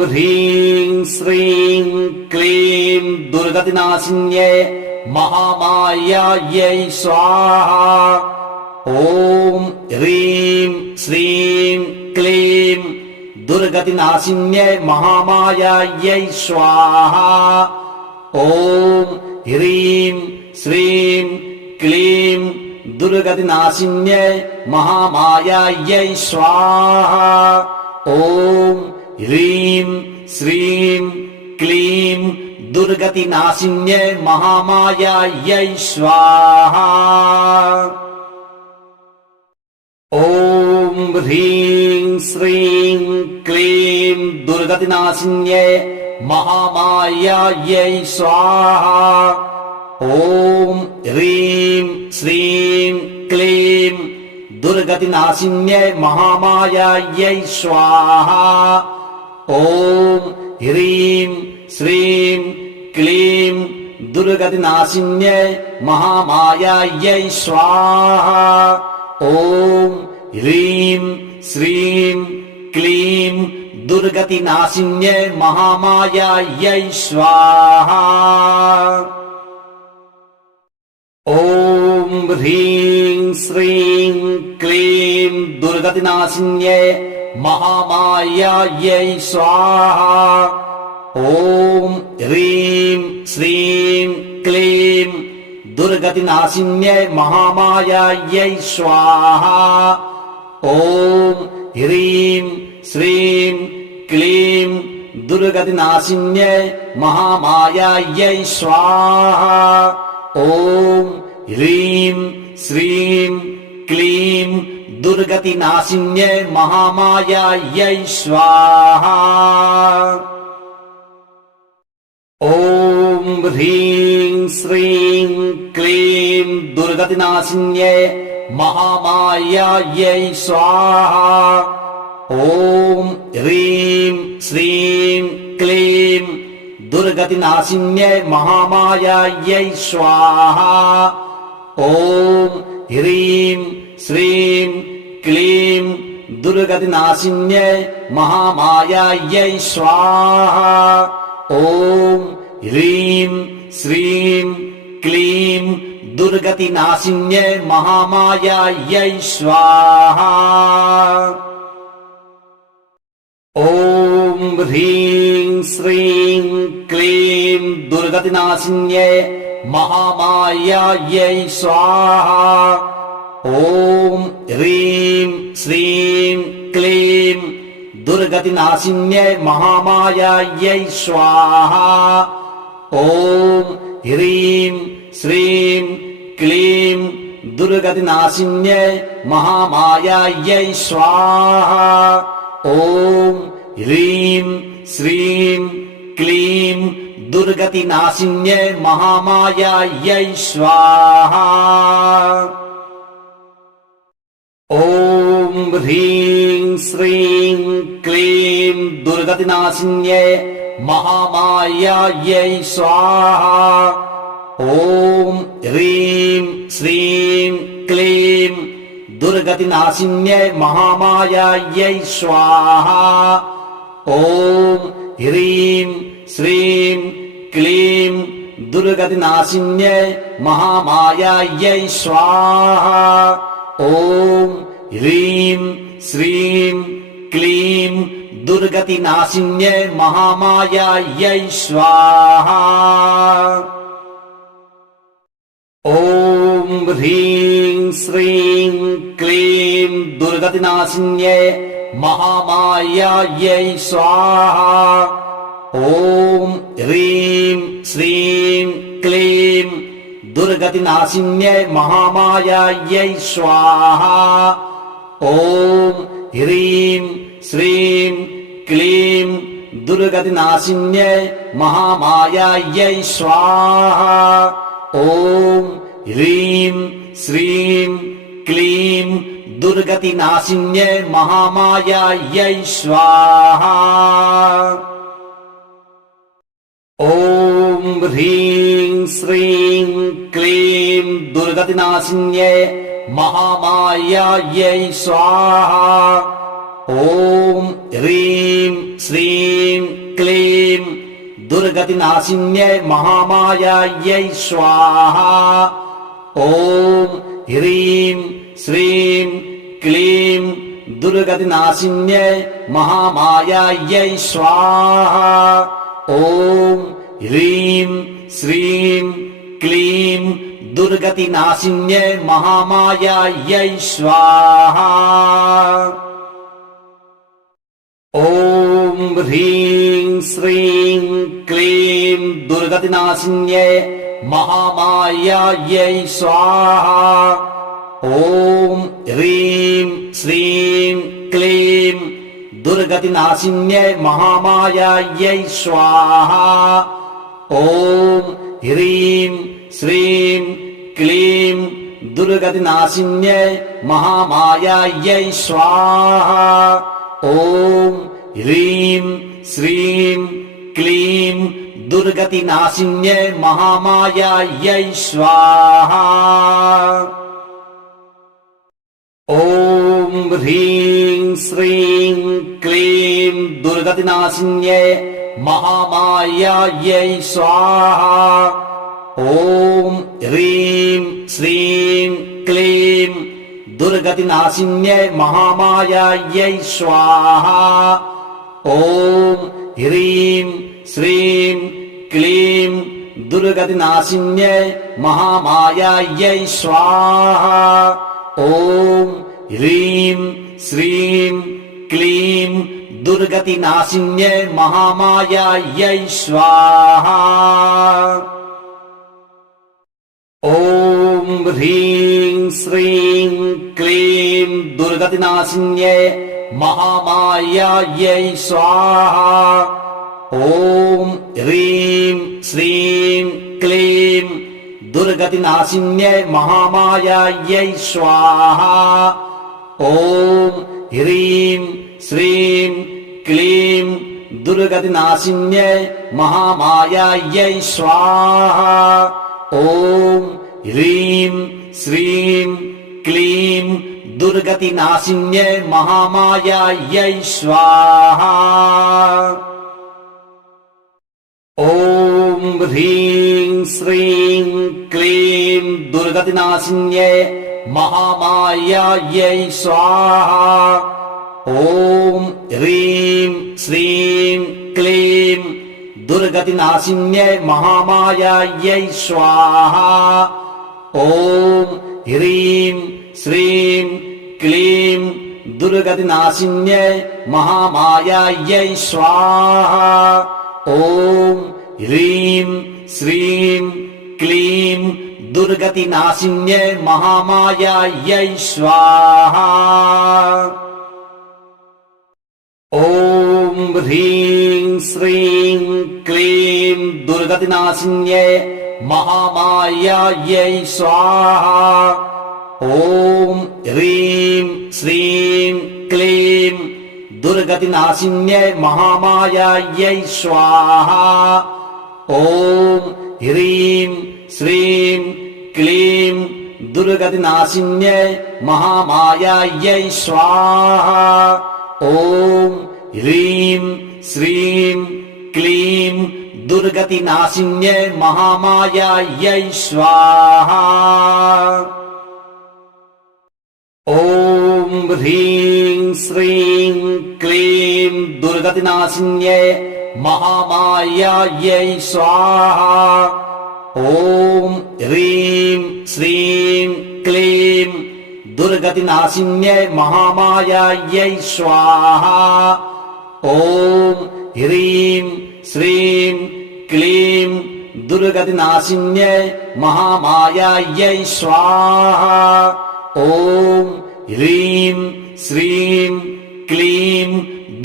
ह्रीं श्रीं क्लीं दुर्गतिनाशिन्यै महामायायै स्वाहा। ॐ ह्रीं श्रीं क्लीं दुर्गतिनाशिन्यै महामायायै स्वाहा। ॐ ह्रीं श्रीं क्लीं दुर्गतिनाशिन्यै महामायायै स्वाहा। ॐ ह्रीं श्रीं क्लीं दुर्गतिनाशिन्यै महामायायै स्वाहा। ॐ ह्रीं श्रीं क्लीं दुर्गतिनाशिन्यै महामायायै स्वाहा। ॐ ह्रीं श्रीं क्लीं दुर्गतिनाशिन्यै महामायायै स्वाहा। ॐ ह्रीं श्रीं क्लीं दुर्गतिनाशिन्यै महामायायै स्वाहा। ॐ ह्रीं श्रीं क्लीं दुर्गतिनाशिन्यै महामायायै स्वाहा। ॐ ह्रीं श्रीं क्लीं दुर्गतिनाशिन्यै महामायायै स्वाहा। ॐ ह्रीं श्रीं क्लीं दुर्गतिनाशिन्यै महामायायै स्वाहा। ॐ ह्रीं श्रीं क्लीं दुर्गतिनाशिन्यै महामायायै स्वाहा। ॐ ह्रीं श्रीं क्लीं दुर्गतिनाशिन्यै महामायायै स्वाहा। ॐ ह्रीं श्रीं क्लीं दुर्गतिनाशिन्यै महामायायै स्वाहा। ॐ ह्रीं श्रीं क्लीं दुर्गतिनाशिन्यै महामायायै स्वाहा। ॐ ह्रीं श्रीं क्लीं दुर्गतिनाशिन्यै महामायायै स्वाहा। ॐ ह्रीं श्रीं क्लीं दुर्गतिनाशिन्यै महामायायै स्वाहा। ॐ ह्रीं श्रीं क्लीं दुर्गतिनाशिन्यै महामायायै स्वाहा। ॐ ह्रीं श्रीं क्लीं दुर्गतिनाशिन्यै महामायायै स्वाहा। ॐ ह्रीं श्रीं क्लीं दुर्गतिनाशिन्यै महामायायै स्वाहा। ॐ ह्रीं श्रीं क्लीं दुर्गतिनाशिन्यै महामायायै स्वाहा। ॐ ह्रीं श्रीं क्लीं दुर्गतिनाशिन्यै महामायायै स्वाहा। ॐ ह्रीं श्रीं क्लीं दुर्गतिनाशिन्यै महामायायै स्वाहा। ॐ ह्रीं श्रीं क्लीं दुर्गतिनाशिन्यै महामायायै स्वाहा। ॐ ह्रीं श्रीं क्लीं दुर्गतिनाशिन्यै महामायायै स्वाहा। ॐ ह्रीं श्रीं क्लीं दुर्गतिनाशिन्यै महामायायै स्वाहा। ॐ ह्रीं श्रीं क्लीं दुर्गतिनाशिन्यै महामायायै स्वाहा। ॐ ह्रीं श्रीं क्लीं दुर्गतिनाशिन्यै महामायायै स्वाहा। ॐ ह्रीं श्रीं क्लीं दुर्गतिनाशिन्यै महामायायै स्वाहा। ॐ ह्रीं श्रीं क्लीं दुर्गतिनाशिन्यै महामायायै स्वाहा। ॐ ह्रीं श्रीं क्लीं दुर्गतिनाशिन्यै महामायायै स्वाहा। ॐ ह्रीं श्रीं क्लीं दुर्गतिनाशिन्यै महामायायै स्वाहा। ॐ ह्रीं श्रीं क्लीं दुर्गतिनाशिन्यै महामायायै स्वाहा। ॐ ह्रीं श्रीं क्लीं दुर्गतिनाशिन्यै महामायायै स्वाहा। ॐ ह्रीं श्रीं क्लीं दुर्गतिनाशिन्यै महामायायै स्वाहा। ॐ ह्रीं श्रीं क्लीं दुर्गतिनाशिन्यै महामायायै स्वाहा। ॐ ह्रीं श्रीं क्लीं दुर्गतिनाशिन्यै महामायायै स्वाहा। ॐ ह्रीं श्रीं क्लीं दुर्गतिनाशिन्यै महामायायै स्वाहा। ॐ ह्रीं श्रीं क्लीं दुर्गतिनाशिन्यै महामायायै स्वाहा। ॐ ह्रीं श्रीं क्लीं दुर्गतिनाशिन्यै महामायायै स्वाहा। ॐ ह्रीं श्रीं क्लीं दुर्गतिनाशिन्यै महामायायै स्वाहा। ॐ ह्रीं श्रीं क्लीं दुर्गतिनाशिन्यै महामायायै स्वाहा। ॐ ह्रीं श्रीं क्लीं दुर्गतिनाशिन्यै महामायायै स्वाहा। ॐ ह्रीं श्रीं क्लीं दुर्गतिनाशिन्यै महामायायै स्वाहा। ॐ ह्रीं श्रीं क्लीं दुर्गतिनाशिन्यै महामायायै स्वाहा। ॐ ह्रीं श्रीं क्लीं दुर्गतिनाशिन्यै महामायायै स्वाहा। ॐ ह्रीं श्रीं क्लीं दुर्गतिनाशिन्यै महामायायै स्वाहा। ॐ ह्रीं श्रीं क्लीं दुर्गतिनाशिन्यै महामायायै स्वाहा। ॐ ह्रीं श्रीं क्लीं दुर्गतिनाशिन्यै महामायायै स्वाहा। ॐ ह्रीं श्रीं क्लीं दुर्गतिनाशिन्यै महामायायै स्वाहा। ॐ ह्रीं श्रीं क्लीं दुर्गतिनाशिन्यै महामायायै स्वाहा। ॐ ह्रीं श्रीं क्लीं दुर्गतिनाशिन्यै महामायायै स्वाहा। ॐ ह्रीं श्रीं क्लीं दुर्गतिनाशिन्यै महामायायै स्वाहा। ॐ ह्रीं श्रीं क्लीं दुर्गतिनाशिन्यै महामायायै स्वाहा। ॐ ह्रीं श्रीं क्लीं दुर्गतिनाशिन्यै महामायायै स्वाहा। ॐ ह्रीं श्रीं क्लीं दुर्गतिनाशिन्यै महामायायै स्वाहा। ॐ ह्रीं श्रीं क्लीं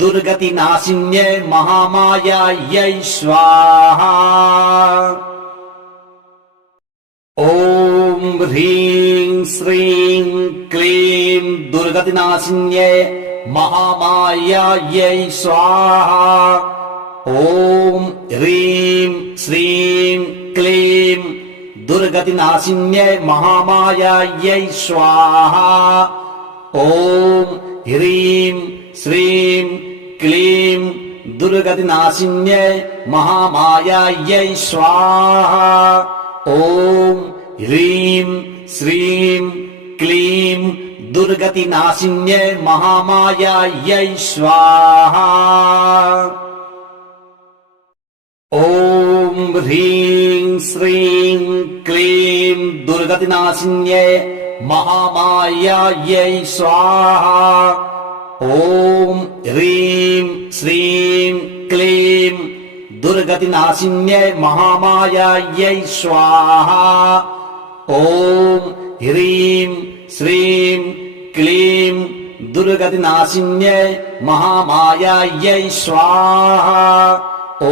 दुर्गतिनाशिन्यै महामायायै स्वाहा। ॐ ह्रीं श्रीं क्लीं दुर्गतिनाशिन्यै महामायायै स्वाहा। ॐ ह्रीं श्रीं क्लीं दुर्गतिनाशिन्यै महामायायै स्वाहा। ॐ ह्रीं श्रीं क्लीं दुर्गतिनाशिन्यै महामायायै स्वाहा। ॐ ह्रीं श्रीं क्लीं दुर्गतिनाशिन्यै महामायायै स्वाहा। ॐ ह्रीं श्रीं क्लीं दुर्गतिनाशिन्यै महामायायै स्वाहा। ॐ ह्रीं श्रीं क्लीं दुर्गतिनाशिन्यै महामायायै स्वाहा। ॐ ह्रीं श्रीं क्लीं दुर्गतिनाशिन्यै महामायायै स्वाहा। ॐ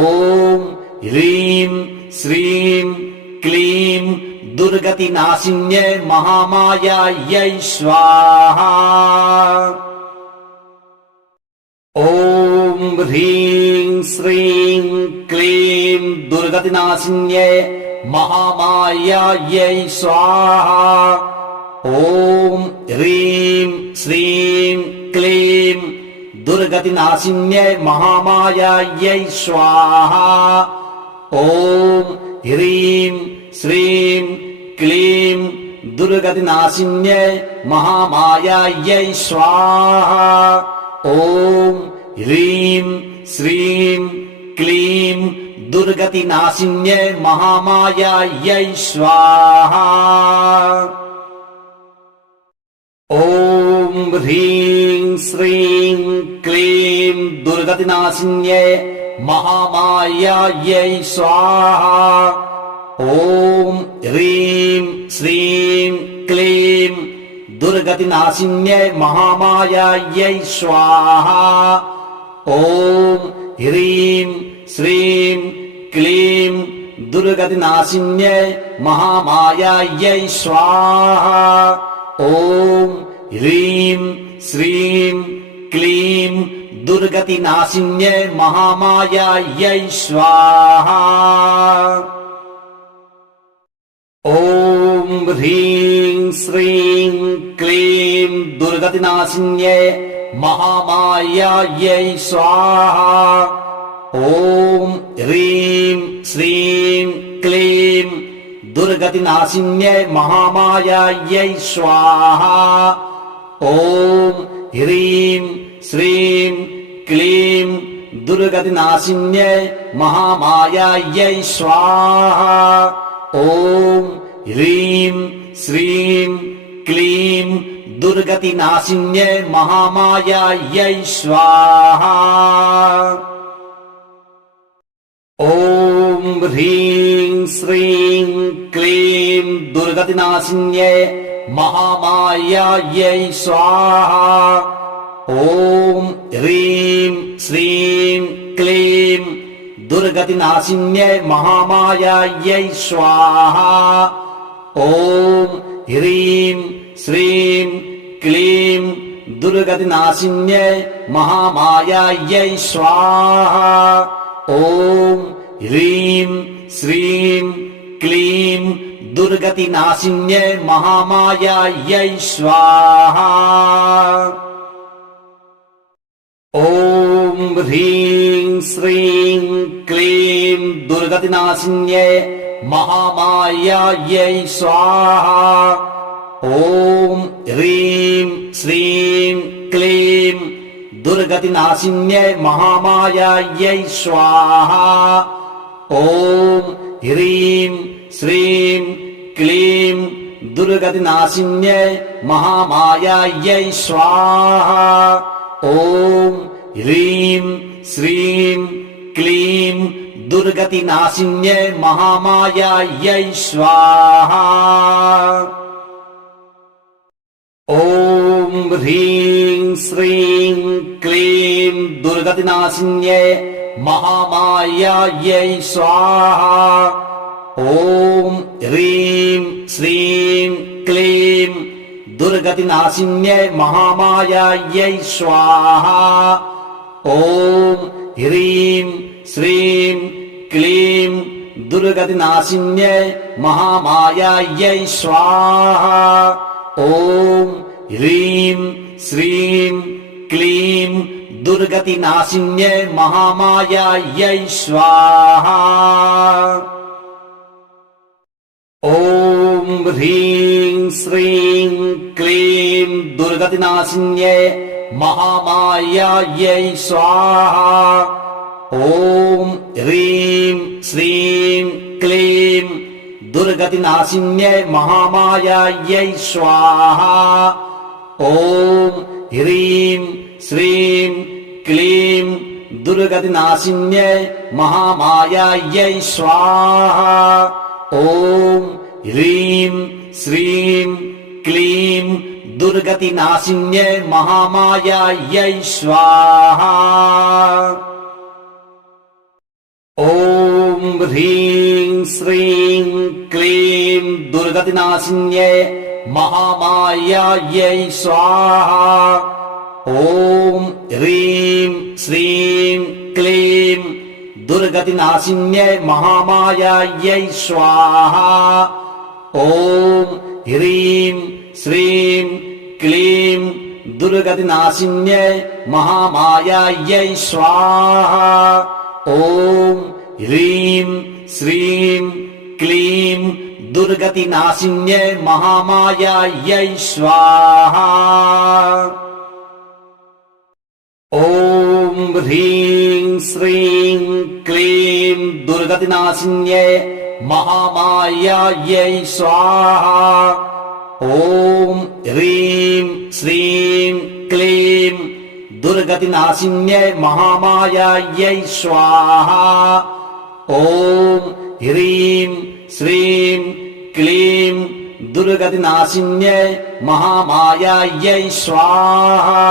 ह्रीं श्रीं क्लीं दुर्गतिनाशिन्यै महामायायै स्वाहा। ॐ ह्रीं श्रीं क्लीं दुर्गतिनाशिन्यै महामायायै स्वाहा। ॐ ह्रीं श्रीं क्लीं दुर्गतिनाशिन्यै महामायायै स्वाहा। ॐ ह्रीं श्रीं क्लीं दुर्गतिनाशिन्यै महामायायै स्वाहा। ॐ ह्रीं श्रीं क्लीं दुर्गतिनाशिन्यै महामायायै स्वाहा। ॐ ह्रीं श्रीं क्लीं दुर्गतिनाशिन्यै महामायायै स्वाहा। ॐ ह्रीं श्रीं क्लीं दुर्गतिनाशिन्यै महामायायै स्वाहा। ॐ ह्रीं श्रीं क्लीं दुर्गतिनाशिन्यै महामायायै स्वाहा। ॐ ह्रीं श्रीं क्लीं दुर्गतिनाशिन्यै महामायायै स्वाहा। ॐ ह्रीं श्रीं क्लीं दुर्गतिनाशिन्यै महामायायै स्वाहा। ॐ ह्रीं श्रीं क्लीं दुर्गतिनाशिन्यै महामायायै स्वाहा। ॐ ह्रीं श्रीं क्लीं दुर्गतिनाशिन्यै महामायायै स्वाहा। ॐ ह्रीं श्रीं क्लीं दुर्गतिनाशिन्यै महामायायै स्वाहा। ॐ ह्रीं श्रीं क्लीं दुर्गतिनाशिन्यै महामायायै स्वाहा। ॐ ह्रीं श्रीं क्लीं दुर्गतिनाशिन्यै महामायायै स्वाहा। ॐ ह्रीं श्रीं क्लीं दुर्गतिनाशिन्यै महामायायै स्वाहा। ॐ ह्रीं श्रीं क्लीं दुर्गतिनाशिन्यै महामायायै स्वाहा। ॐ ह्रीं श्रीं क्लीं दुर्गतिनाशिन्यै महामायायै स्वाहा। ॐ ह्रीं श्रीं क्लीं दुर्गतिनाशिन्यै महामायायै स्वाहा। ॐ ह्रीं श्रीं क्लीं दुर्गतिनाशिन्यै महामायायै स्वाहा। ॐ ह्रीं श्रीं क्लीं दुर्गतिनाशिन्यै महामायायै स्वाहा। ॐ ह्रीं श्रीं क्लीं दुर्गतिनाशिन्यै महामायायै स्वाहा। ॐ ह्रीं श्रीं क्लीं दुर्गतिनाशिन्यै महामायायै स्वाहा। ॐ ह्रीं श्रीं क्लीं दुर्गतिनाशिन्यै महामायायै स्वाहा। ॐ ह्रीं श्रीं क्लीं दुर्गतिनाशिन्यै महामायायै स्वाहा। ॐ ह्रीं श्रीं क्लीं दुर्गतिनाशिन्यै महामायायै स्वाहा। ॐ ह्रीं श्रीं क्लीं दुर्गतिनाशिन्यै महामायायै स्वाहा। ॐ ह्रीं श्रीं क्लीं दुर्गतिनाशिन्यै महामायायै स्वाहा। ॐ ह्रीं श्रीं क्लीं दुर्गतिनाशिन्यै महामायायै स्वाहा। ॐ ह्रीं श्रीं क्लीं दुर्गतिनाशिन्यै महामायायै स्वाहा। ॐ ह्रीं श्रीं क्लीं दुर्गतिनाशिन्यै महामायायै स्वाहा। ॐ ह्रीं श्रीं क्लीं दुर्गतिनाशिन्यै महामायायै स्वाहा। ॐ ह्रीं श्रीं क्लीं दुर्गतिनाशिन्यै महामायायै स्वाहा। ॐ ह्रीं श्रीं क्लीं दुर्गतिनाशिन्यै महामायायै स्वाहा। ॐ ह्रीं श्रीं क्लीं दुर्गतिनाशिन्यै महामायायै स्वाहा। ॐ ह्रीं श्रीं क्लीं दुर्गतिनाशिन्यै महामायायै स्वाहा।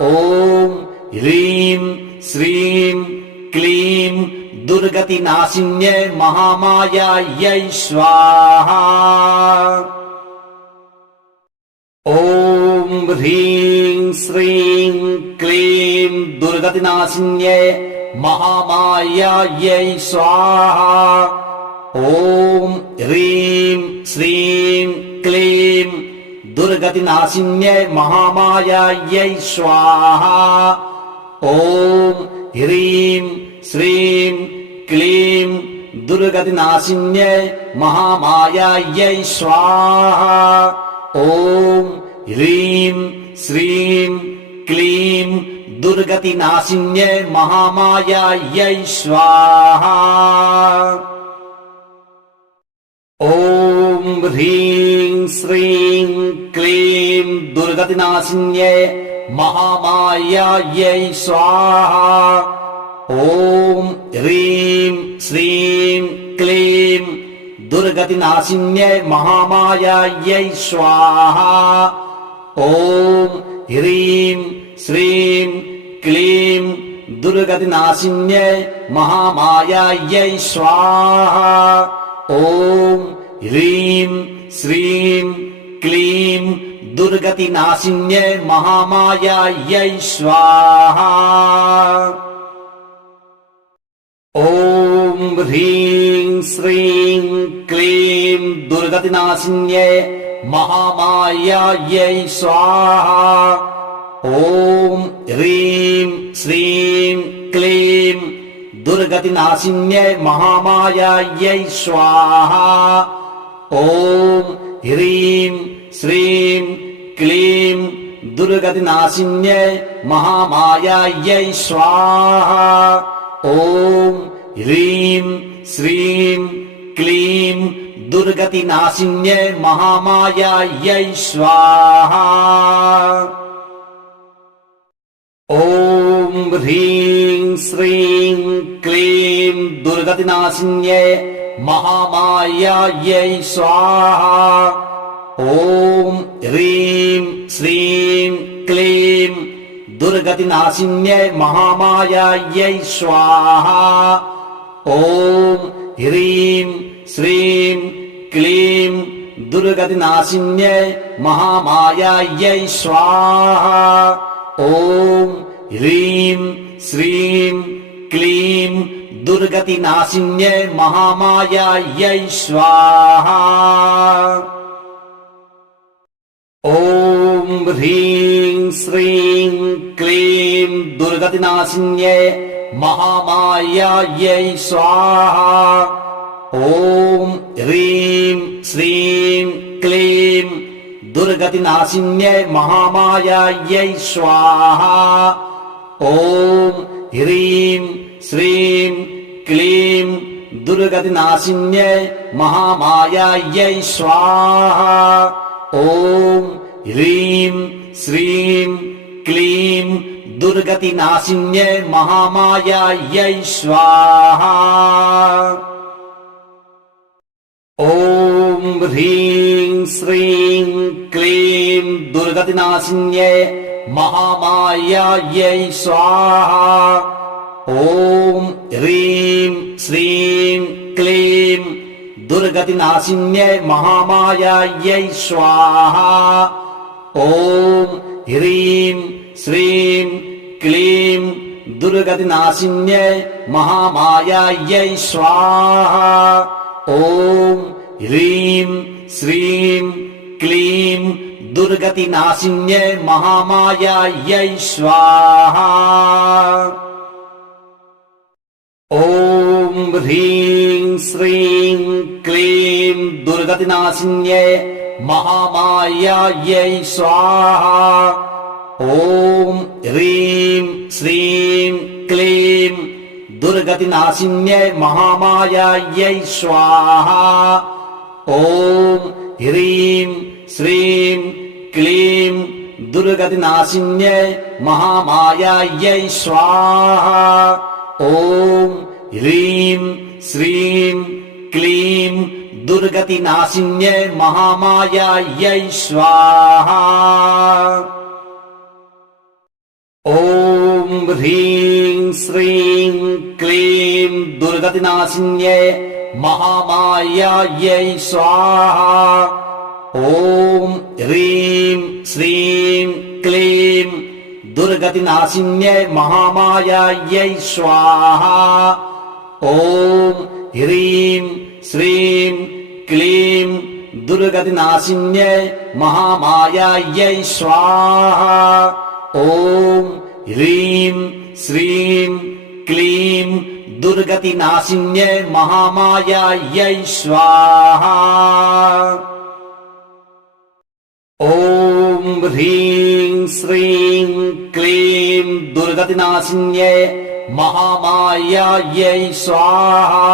ॐ ह्रीं श्रीं क्लीं दुर्गतिनाशिन्यै महामायायै स्वाहा। ॐ ह्रीं श्रीं क्लीं दुर्गतिनाशिन्यै महामायायै स्वाहा। ॐ ह्रीं श्रीं क्लीं दुर्गतिनाशिन्यै महामायायै स्वाहा। ॐ ह्रीं श्रीं क्लीं दुर्गतिनाशिन्यै महामायायै स्वाहा। ॐ ह्रीं श्रीं क्लीं दुर्गतिनाशिन्यै महामायायै स्वाहा। ॐ ह्रीं श्रीं क्लीं दुर्गतिनाशिन्यै महामायायै स्वाहा। ॐ ह्रीं श्रीं क्लीं दुर्गतिनाशिन्यै महामायायै स्वाहा। ॐ ह्रीं श्रीं क्लीं दुर्गतिनाशिन्यै महामायायै स्वाहा। ॐ ह्रीं श्रीं क्लीं दुर्गतिनाशिन्यै महामायायै स्वाहा। ॐ ह्रीं श्रीं क्लीं दुर्गतिनाशिन्यै महामायायै स्वाहा। ॐ ह्रीं श्रीं क्लीं दुर्गतिनाशिन्यै महामायायै स्वाहा। ॐ ह्रीं श्रीं क्लीं दुर्गतिनाशिन्यै महामायायै स्वाहा। ॐ ह्रीं श्रीं क्लीं दुर्गतिनाशिन्यै महामायायै स्वाहा। ॐ ह्रीं श्रीं क्लीं दुर्गतिनाशिन्यै महामायायै स्वाहा। ॐ ह्रीं श्रीं क्लीं दुर्गतिनाशिन्यै महामायायै स्वाहा। ॐ ह्रीं श्रीं क्लीं दुर्गतिनाशिन्यै महामायायै स्वाहा। ॐ ह्रीं श्रीं क्लीं दुर्गतिनाशिन्यै महामायायै स्वाहा। ॐ ह्रीं श्रीं क्लीं दुर्गतिनाशिन्यै महामायायै स्वाहा। ॐ ह्रीं श्रीं क्लीं दुर्गतिनाशिन्यै महामायायै स्वाहा। ॐ ह्रीं श्रीं क्लीं दुर्गतिनाशिन्यै महामायायै स्वाहा। ॐ ह्रीं श्रीं क्लीं दुर्गतिनाशिन्यै महामायायै स्वाहा। ॐ ह्रीं श्रीं क्लीं दुर्गतिनाशिन्यै महामायायै स्वाहा। ॐ ह्रीं श्रीं क्लीं दुर्गतिनाशिन्यै महामायायै स्वाहा। ॐ ह्रीं श्रीं क्लीं दुर्गतिनाशिन्यै महामायायै स्वाहा। ॐ ह्रीं श्रीं क्लीं दुर्गतिनाशिन्यै महामायायै स्वाहा। ॐ ह्रीं श्रीं क्लीं दुर्गतिनाशिन्यै महामायायै स्वाहा। ॐ ह्रीं श्रीं क्लीं दुर्गतिनाशिन्यै महामायायै स्वाहा। ॐ ह्रीं श्रीं क्लीं दुर्गतिनाशिन्यै महामायायै स्वाहा। ॐ ह्रीं श्रीं क्लीं दुर्गतिनाशिन्यै महामायायै स्वाहा। ॐ ह्रीं श्रीं क्लीं दुर्गतिनाशिन्यै महामायायै स्वाहा। ॐ ह्रीं श्रीं क्लीं दुर्गतिनाशिन्यै महामायायै स्वाहा। ॐ ह्रीं श्रीं क्लीं दुर्गतिनाशिन्यै महामायायै स्वाहा। ॐ ह्रीं श्रीं क्लीं दुर्गतिनाशिन्यै महामायायै स्वाहा। ॐ ह्रीं श्रीं क्लीं दुर्गतिनाशिन्यै महामायायै स्वाहा।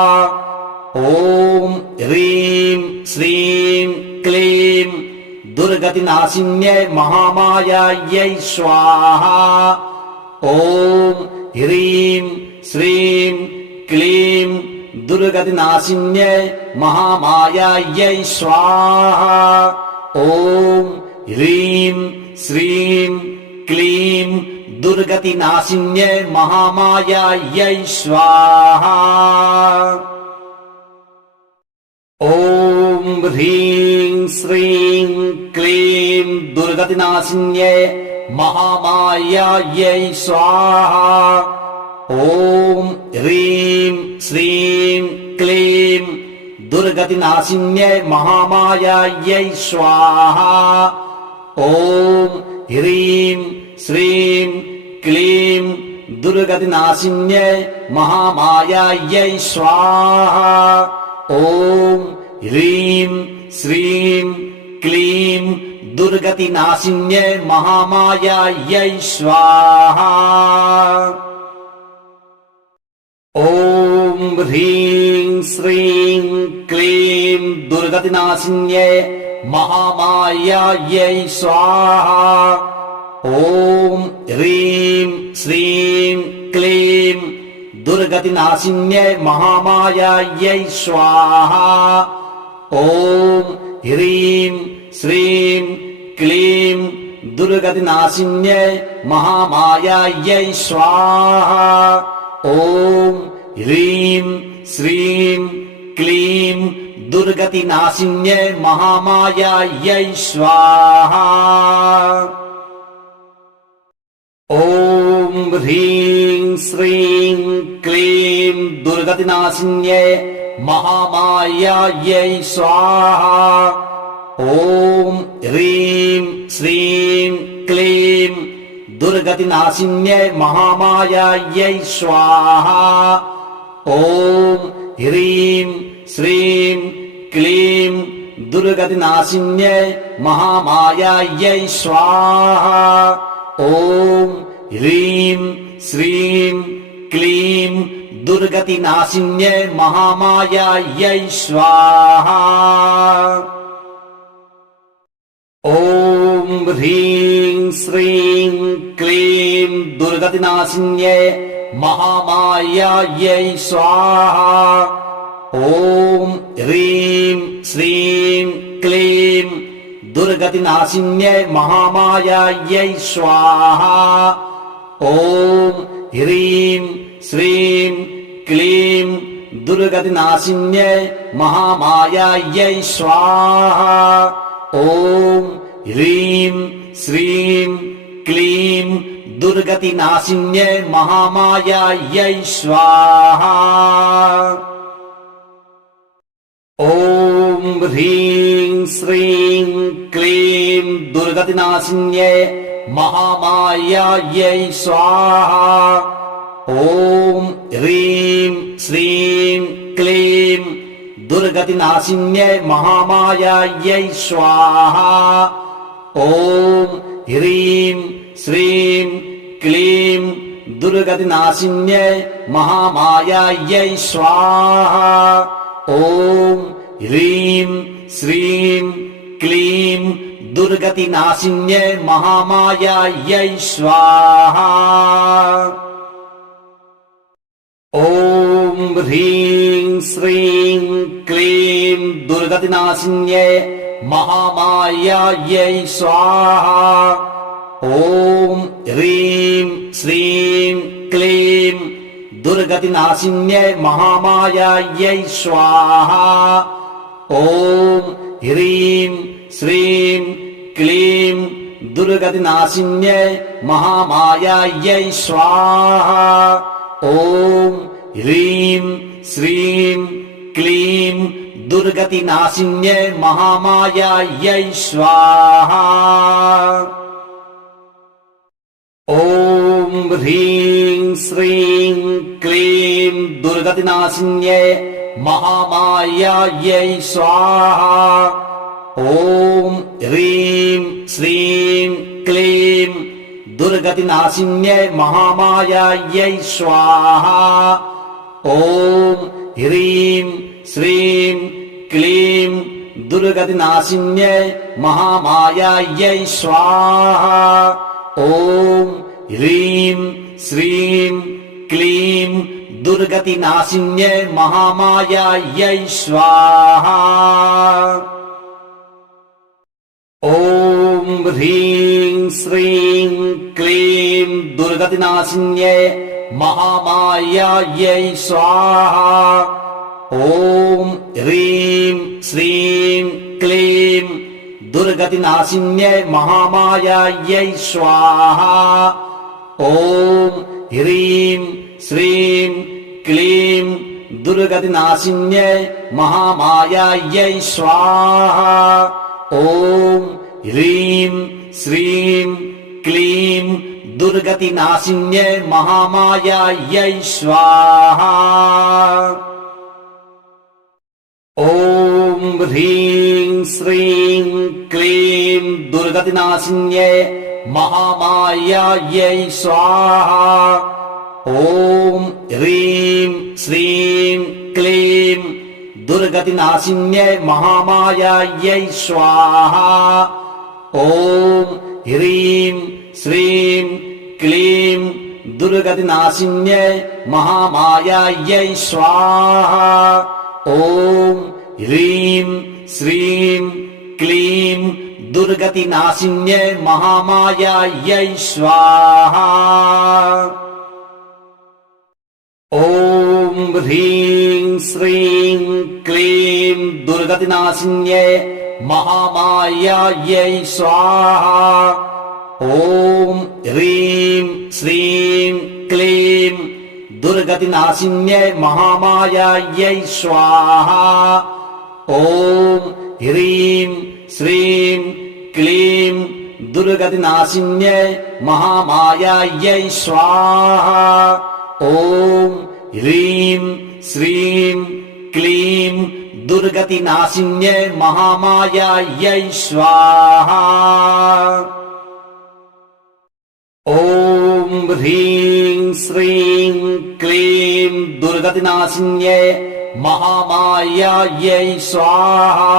ॐ ह्रीं श्रीं क्लीं दुर्गतिनाशिन्यै महामायायै स्वाहा। ॐ ह्रीं श्रीं क्लीं दुर्गतिनाशिन्यै महामायायै स्वाहा। ॐ ह्रीं श्रीं क्लीं दुर्गतिनाशिन्यै महामायायै स्वाहा। ॐ ह्रीं श्रीं क्लीं दुर्गतिनाशिन्यै महामायायै स्वाहा। ॐ ह्रीं श्रीं क्लीं दुर्गतिनाशिन्यै महामायायै स्वाहा। ॐ ह्रीं श्रीं क्लीं दुर्गतिनाशिन्यै महामायायै स्वाहा। ॐ ह्रीं श्रीं क्लीं दुर्गतिनाशिन्यै महामायायै स्वाहा। ॐ ह्रीं श्रीं क्लीं दुर्गतिनाशिन्यै महामायायै स्वाहा। ॐ ह्रीं श्रीं क्लीं दुर्गतिनाशिन्यै महामायायै स्वाहा। ॐ ह्रीं श्रीं क्लीं दुर्गतिनाशिन्यै महामायायै स्वाहा। ॐ ह्रीं श्रीं क्लीं दुर्गतिनाशिन्यै महामायायै स्वाहा। ॐ ह्रीं श्रीं क्लीं दुर्गतिनाशिन्यै महामायायै स्वाहा। ॐ ह्रीं श्रीं क्लीं दुर्गतिनाशिन्यै महामायायै स्वाहा ॐ ह्रीं श्रीं क्लीं दुर्गतिनाशिन्यै महामायायै स्वाहा ॐ ह्रीं श्रीं क्लीं दुर्गतिनाशिन्यै महामायायै स्वाहा ॐ ह्रीं श्रीं क्लीं दुर्गतिनाशिन्यै महामायायै स्वाहा ॐ ह्रीं श्रीं क्लीं दुर्गतिनाशिन्यै महामायायै स्वाहा ॐ ह्रीं श्रीं क्लीं दुर्गतिनाशिन्यै महामायायै स्वाहा ॐ ह्रीं श्रीं क्लीं दुर्गतिनाशिन्यै महामायायै स्वाहा ॐ ह्रीं श्रीं क्लीं दुर्गतिनाशिन्यै महामायायै स्वाहा ॐ ह्रीं श्रीं क्लीं दुर्गतिनाशिन्यै महामायायै स्वाहा ॐ ह्रीं श्रीं क्लीं दुर्गतिनाशिन्यै महामायायै स्वाहा ॐ ह्रीं श्रीं क्लीं दुर्गतिनाशिन्यै महामायायै स्वाहा ॐ ह्रीं श्रीं क्लीं दुर्गतिनाशिन्यै महामायायै स्वाहा ॐ ह्रीं श्रीं क्लीं दुर्गतिनाशिन्यै महामायायै स्वाहा ॐ ह्रीं श्रीं क्लीं दुर्गतिनाशिन्यै महामायायै स्वाहा ॐ ह्रीं श्रीं क्लीं दुर्गतिनाशिन्यै महामायायै स्वाहा ॐ ह्रीं श्रीं क्लीं दुर्गतिनाशिन्यै महामायायै स्वाहा ॐ ह्रीं श्रीं क्लीं दुर्गतिनाशिन्यै महामायायै स्वाहा ॐ ह्रीं श्रीं क्लीं दुर्गतिनाशिन्यै महामायायै स्वाहा ॐ ह्रीं श्रीं क्लीं दुर्गतिनाशिन्यै महामायायै स्वाहा ॐ ह्रीं श्रीं क्लीं दुर्गतिनाशिन्यै महामायायै स्वाहा ॐ ह्रीं श्रीं क्लीं दुर्गतिनाशिन्यै महामायायै स्वाहा ॐ ह्रीं श्रीं क्लीं दुर्गतिनाशिन्यै महामायायै स्वाहा ॐ ह्रीं श्रीं क्लीं दुर्गतिनाशिन्यै महामायायै स्वाहा ॐ ह्रीं श्रीं क्लीं दुर्गतिनाशिन्यै महामायायै स्वाहा ॐ ह्रीं श्रीं क्लीं दुर्गतिनाशिन्यै महामायायै स्वाहा ॐ ह्रीं श्रीं क्लीं दुर्गतिनाशिन्यै महामायायै स्वाहा ॐ ह्रीं श्रीं क्लीं दुर्गतिनाशिन्यै महामायायै स्वाहा ॐ ह्रीं श्रीं क्लीं दुर्गतिनाशिन्यै महामायायै स्वाहा ॐ ह्रीं श्रीं क्लीं दुर्गतिनाशिन्यै महामायायै स्वाहा ॐ ह्रीं श्रीं क्लीं दुर्गतिनाशिन्यै महामायायै स्वाहा। ॐ ह्रीं श्रीं क्लीं दुर्गतिनाशिन्यै महामायायै स्वाहा। ॐ ह्रीं श्रीं क्लीं दुर्गतिनाशिन्यै महामायायै स्वाहा।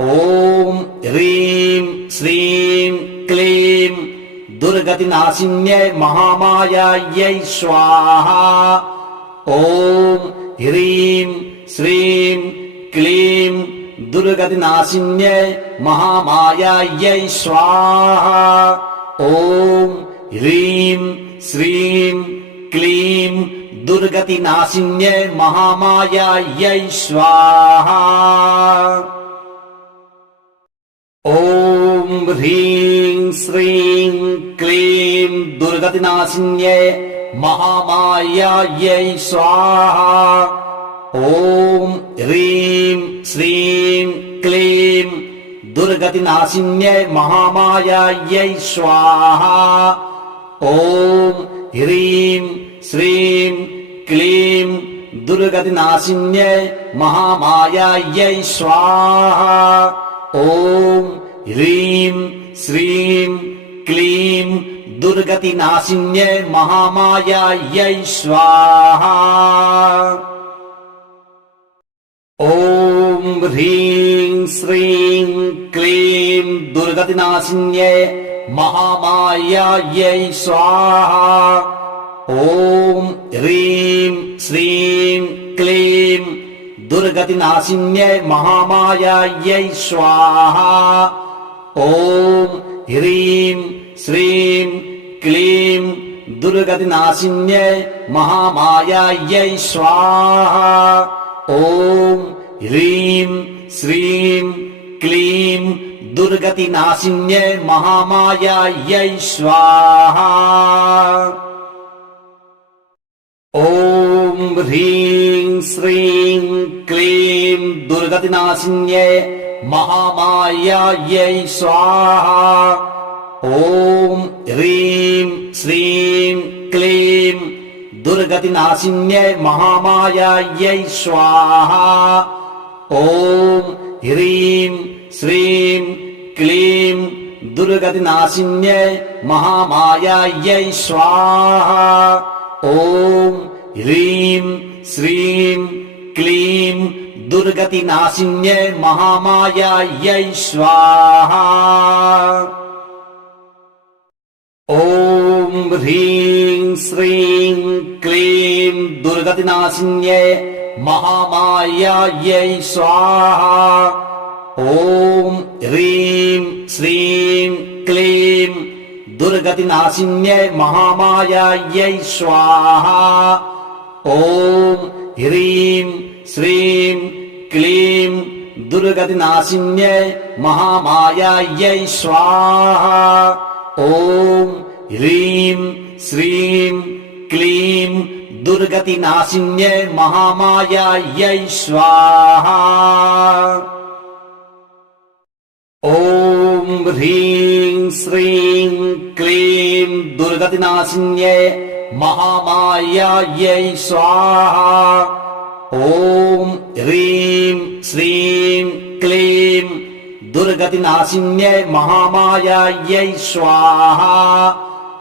ॐ ह्रीं श्रीं क्लीं दुर्गतिनाशिन्यै महामायायै स्वाहा। ॐ ह्रीं श्रीं क्लीं दुर्गतिनाशिन्यै महामायायै स्वाहा। ॐ ह्रीं श्रीं क्लीं दुर्गतिनाशिन्यै महामायायै स्वाहा। ॐ ह्रीं श्रीं क्लीं दुर्गतिनाशिन्यै महामायायै स्वाहा। ॐ ह्रीं श्रीं क्लीं दुर्गतिनाशिन्यै महामायायै स्वाहा। ॐ ह्रीं श्रीं क्लीं दुर्गतिनाशिन्यै महामायायै स्वाहा। ॐ ह्रीं श्रीं क्लीं दुर्गतिनाशिन्यै महामायायै स्वाहा। ॐ ह्रीं श्रीं क्लीं दुर्गतिनाशिन्यै महामायायै स्वाहा। ॐ ह्रीं श्रीं क्लीं दुर्गतिनाशिन्यै महामायायै स्वाहा। ॐ ह्रीं श्रीं क्लीं दुर्गतिनाशिन्यै महामायायै स्वाहा। ॐ ह्रीं श्रीं क्लीं दुर्गतिनाशिन्यै महामायायै स्वाहा। ॐ ह्रीं श्रीं क्लीं दुर्गतिनाशिन्यै महामायायै स्वाहा। ॐ ह्रीं श्रीं क्लीं दुर्गतिनाशिन्यै महामायायै स्वाहा। ॐ ह्रीं श्रीं क्लीं दुर्गतिनाशिन्यै महामायायै स्वाहा। ॐ ह्रीं श्रीं क्लीं दुर्गतिनाशिन्यै महामायायै स्वाहा। ॐ ह्रीं श्रीं क्लीं दुर्गतिनाशिन्यै महामायायै स्वाहा। ॐ ह्रीं श्रीं क्लीं दुर्गतिनाशिन्यै महामायायै स्वाहा। ॐ ह्रीं श्रीं क्लीं दुर्गतिनाशिन्यै महामायायै स्वाहा। ॐ ह्रीं श्रीं क्लीं दुर्गतिनाशिन्यै महामायायै स्वाहा। ॐ ह्रीं श्रीं क्लीं दुर्गतिनाशिन्यै महामायायै स्वाहा। ॐ ह्रीं श्रीं क्लीं दुर्गतिनाशिन्यै महामायायै स्वाहा।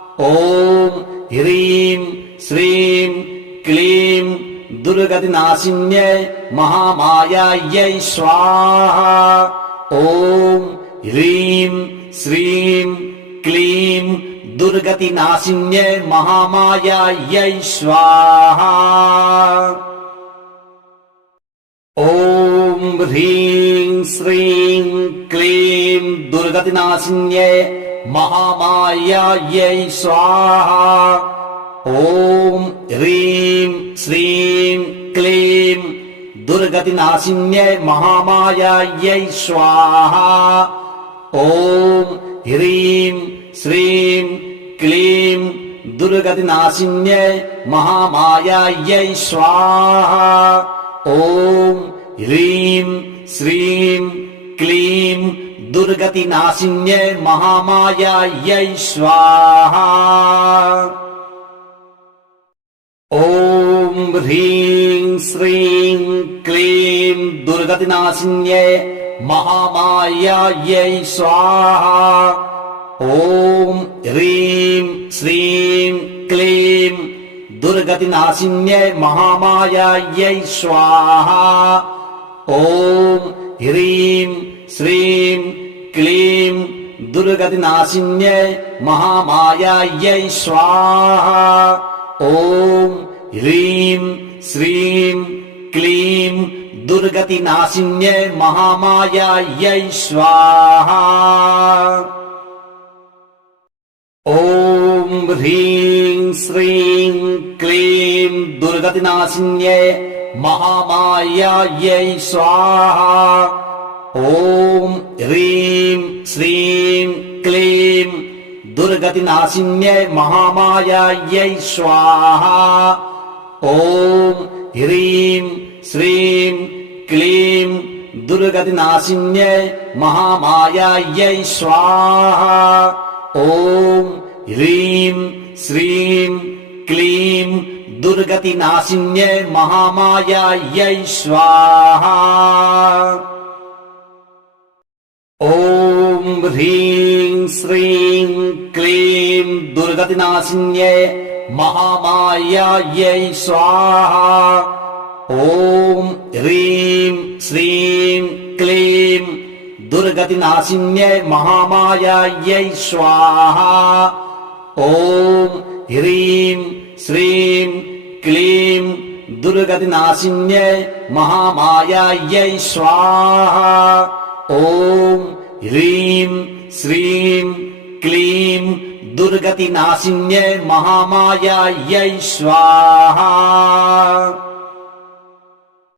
ॐ ह्रीं श्रीं क्लीं दुर्गतिनाशिन्यै महामायायै स्वाहा। ॐ ह्रीं श्रीं क्लीं दुर्गतिनाशिन्यै महामायायै स्वाहा। ॐ ह्रीं श्रीं क्लीं दुर्गतिनाशिन्यै महामायायै स्वाहा। ॐ ह्रीं श्रीं क्लीं दुर्गतिनाशिन्यै महामायायै स्वाहा। ॐ ह्रीं श्रीं क्लीं दुर्गतिनाशिन्यै महामायायै स्वाहा। ॐ ह्रीं श्रीं क्लीं दुर्गतिनाशिन्यै महामायायै स्वाहा। ॐ ह्रीं श्रीं क्लीं दुर्गतिनाशिन्यै महामायायै स्वाहा। ॐ ह्रीं श्रीं क्लीं दुर्गतिनाशिन्यै महामायायै स्वाहा। ॐ ह्रीं श्रीं क्लीं दुर्गतिनाशिन्यै महामायायै स्वाहा। ॐ ह्रीं श्रीं क्लीं दुर्गतिनाशिन्यै महामायायै स्वाहा। ॐ ह्रीं श्रीं क्लीं दुर्गतिनाशिन्यै महामायायै स्वाहा। ॐ ह्रीं श्रीं क्लीं दुर्गतिनाशिन्यै महामायायै स्वाहा। ॐ ह्रीं श्रीं क्लीं दुर्गतिनाशिन्यै महामायायै स्वाहा। ॐ ह्रीं श्रीं क्लीं दुर्गतिनाशिन्यै महामायायै स्वाहा। ॐ ह्रीं श्रीं क्लीं दुर्गतिनाशिन्यै महामायायै स्वाहा। ॐ ह्रीं श्रीं क्लीं दुर्गतिनाशिन्यै महामायायै स्वाहा। ॐ ह्रीं श्रीं क्लीं दुर्गतिनाशिन्यै महामायायै स्वाहा। ॐ ह्रीं श्रीं क्लीं दुर्गतिनाशिन्यै महामायायै स्वाहा।